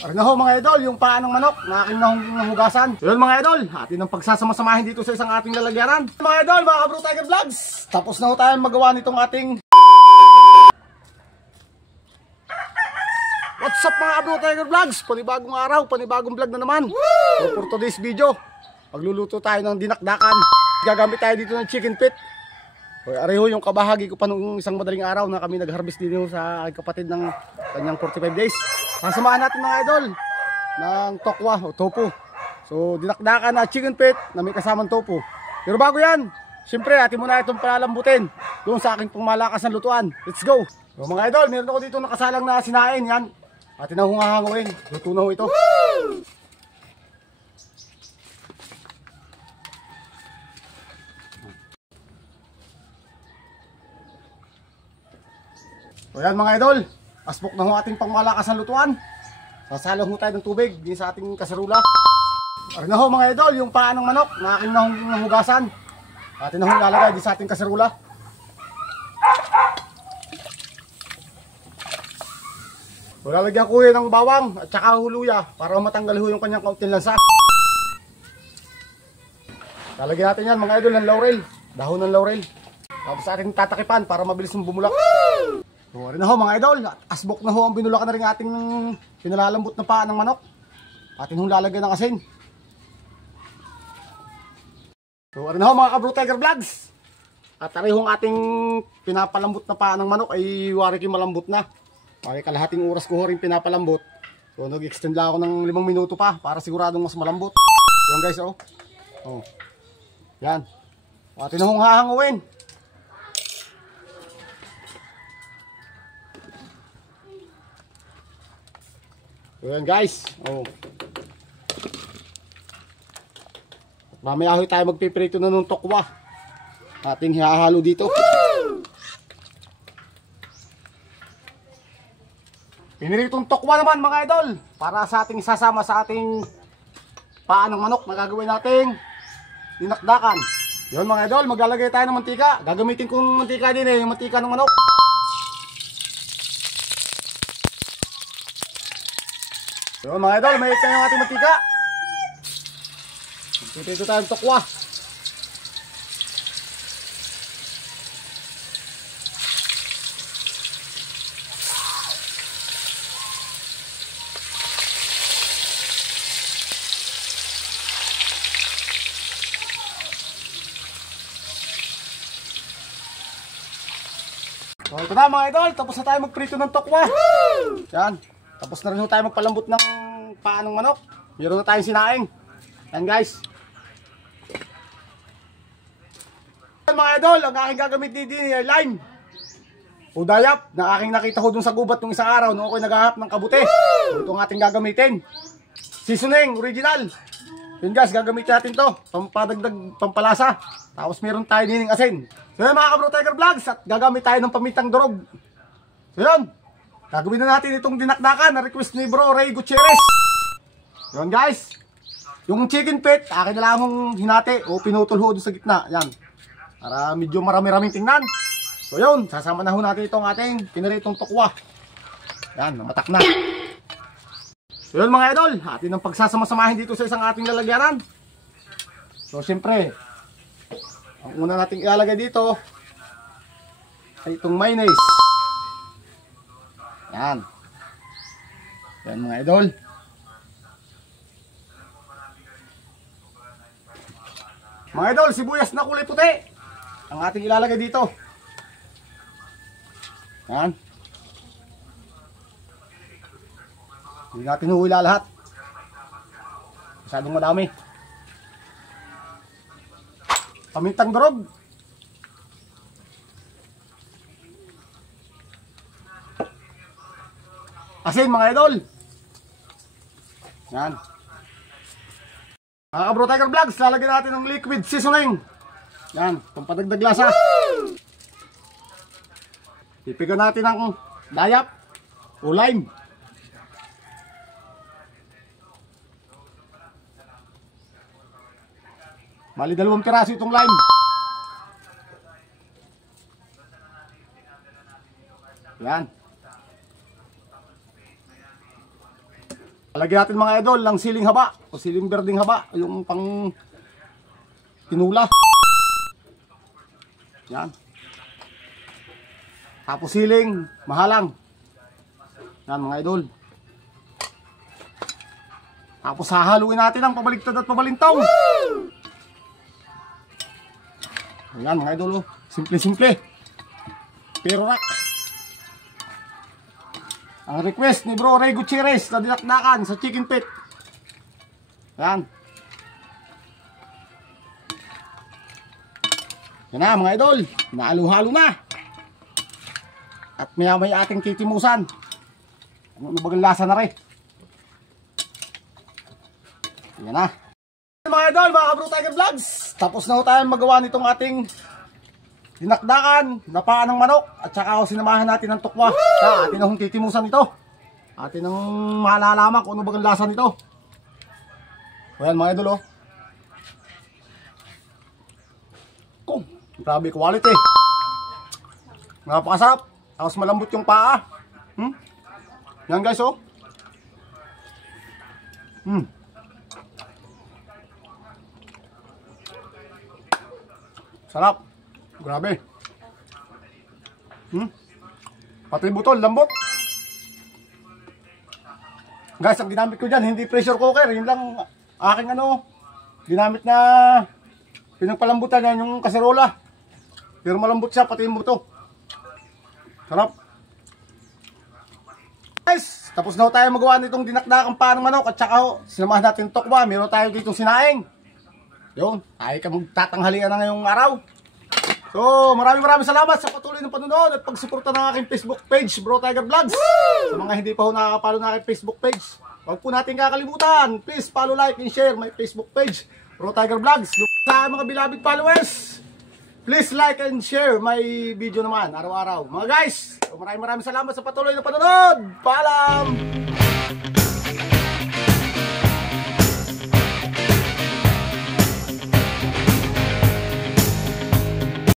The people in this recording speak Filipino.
Aray na ho mga idol, yung paa ng manok na aking nahugasan. So yun mga idol, atin ang pagsasama-samahin dito sa isang ating lalagyanan. Mga idol, mga Bro Tiger Vlogs, tapos na ho tayo magawa nitong ating... What's up mga Bro Tiger Vlogs? Panibagong araw, panibagong vlog na naman. So for today's video, magluluto tayo ng dinakdakan. Gagamit tayo dito ng chicken feet. So aray ho yung kabahagi ko pa nung isang madaling araw na kami nag-harvest din ho sa aking kapatid ng kanyang 45 days. Sasamahan natin mga idol ng tokwa o tofu. So dinakdakan na chicken feet na may kasamang tofu. Pero bago yan, siyempre atin muna itong palalambutin doon sa aking pangmalakas na lutuan. Let's go! So mga idol, meron ako dito nakasalang na sinain. Yan, atin na hungahangawin. Luto na ho ito. Woo! So yan mga idol, asbok na ho ating pangmalakas na lutuan. Sasalang ho tayo ng tubig din sa ating kaserula. Aray na ho mga idol, yung paa ng manok na aking nahugasan. Atin na ho lalagay din sa ating kaserula. So lalagyan ko yun ng bawang at saka huluya para matanggal ho yung kanyang kaunting lansa. Lalagyan natin yan mga idol ng laurel, dahon ng laurel. Tapos ating tatakipan para mabilis mong bumulak. So rin na ho mga idol, asbok na ho ang binulakan na rin ating pinalalambot na paa ng manok. Atin hong lalagyan ng asin. So rin na ho mga Bro Tiger Vlogs. At arihong ating pinapalambot na paa ng manok ay wari ko malambot na. Wari kalahating oras ko ho rin pinapalambot. So nag-extend lang ako ng 5 minuto pa para siguradong mas malambot. Yan guys oh. Oh. Yan. Atin na hong hahangawin. Ayan guys, oh. Mamaya ho tayo magpiprito na ng tokwa. Ating hihahalo dito. Piniritong tokwa naman mga idol, para sa ating sasama sa ating paa ng manok na gagawin nating dinakdakan. Yun mga idol, maglalagay tayo ng mantika. Gagamitin kong mantika din yung mantika ng manok. So mga idol, may tayo yung ating mantika. Magtitito tayo ng tokwa. So ito na mga idol, tapos na tayo magprito ng tokwa. Yan. Tapos na rin tayo magpalambot ng paa ng manok. Meron na tayong sinaing. Yan guys. Mga idol, ang aking gagamit din ay lime o dayap na aking nakita ko dun sa gubat nung isang araw nung ako'y naghahanap ng kabute. So, ito ang ating gagamitin. Seasoning, original. Yun guys, gagamitin natin to. Pampadagdag, pampalasa. Tapos meron tayo din ng asin. So yun mga Bro Tiger Vlogs, at gagamit tayo ng pamintang durog. So yun. Gagawin na natin itong dinakdakan na request ni Bro Ray Gutierrez. Yun guys. Yung chicken feet, akin na lang akong hinati o pinutol ho doon sa gitna. Yan. Para medyo marami-raming tingnan. So yun, sasama na ho natin itong ating piniritong tokwa. Yan, namatak na. So yun mga idol, atin ang pagsasama-samahin dito sa isang ating lalagyanan. So siyempre, ang una nating ilalagay dito ay itong mayonnaise. Yan. Yan mga idol. Mga idol, sibuyas na kulay puti ang ating ilalagay dito. Yan. Hindi natin huwila lahat. Masyadong madami. Pamintang durog. Asin mga idol. Yan. Mga Bro Tiger Vlogs, lalagyan natin ng liquid seasoning. Yan, pampadagdag lasa. Pipigan natin ng dayap o lime. Bali 2 piraso itong lime. Yan. Lagyan natin mga idol ng siling haba o siling berding haba, yung pang tinula. Yan. Tapos siling mahalang. Yan mga idol. Tapos hahaluin natin ang pabaligtad at pabalintong. Ayan mga idol, oh. Simple-simple. Pero rock. Ang request ni Bro Ray Gutierrez na dinakdakan sa chicken pit. Ayan. Yan na mga idol. Nahalo-halo na. At maya-maya ating titimusan. Ano bagang lasa na rin. Yan na. Mga idol, mga Bro Tiger Vlogs. Tapos na ho tayo magawa nitong ating dinakdakan, napaan ng manok, at saka ho sinamahan natin ng tukwa. Atin na hong titimusan ito. Atin ang malalaman kung ano bagang lasa nito. Ayan mga idol, oh. Oh, grabe quality. Napakasarap. Tapos malambot yung paa. Yan guys, oh. Sarap. Grabe. Pati butol, lambot. Guys, ang ginamit ko dyan, hindi pressure cooker. Yun lang aking ginamit na pinagpalambutan yan, yung kaserola. Pero malambot siya, pati yung buto. Sarap. Guys, tapos na tayo magawa nitong dinakdakang paa ng manok. At saka sinamahan natin tokwa. Meron tayo ditong sinaing. Yun, tayo ka magtatanghalian na ngayong araw. So, maraming salamat sa patuloy ng panonood at pagsuporta ng aking Facebook page, Bro Tiger Vlogs. Sa mga hindi pa ho nakakapalo na aking Facebook page, huwag po natin kakalimutan. Please follow, like, and share my Facebook page, Bro Tiger Vlogs. Sa mga beloved followers, please like and share my video naman araw-araw. Mga guys, maraming salamat sa patuloy ng panonood. Paalam!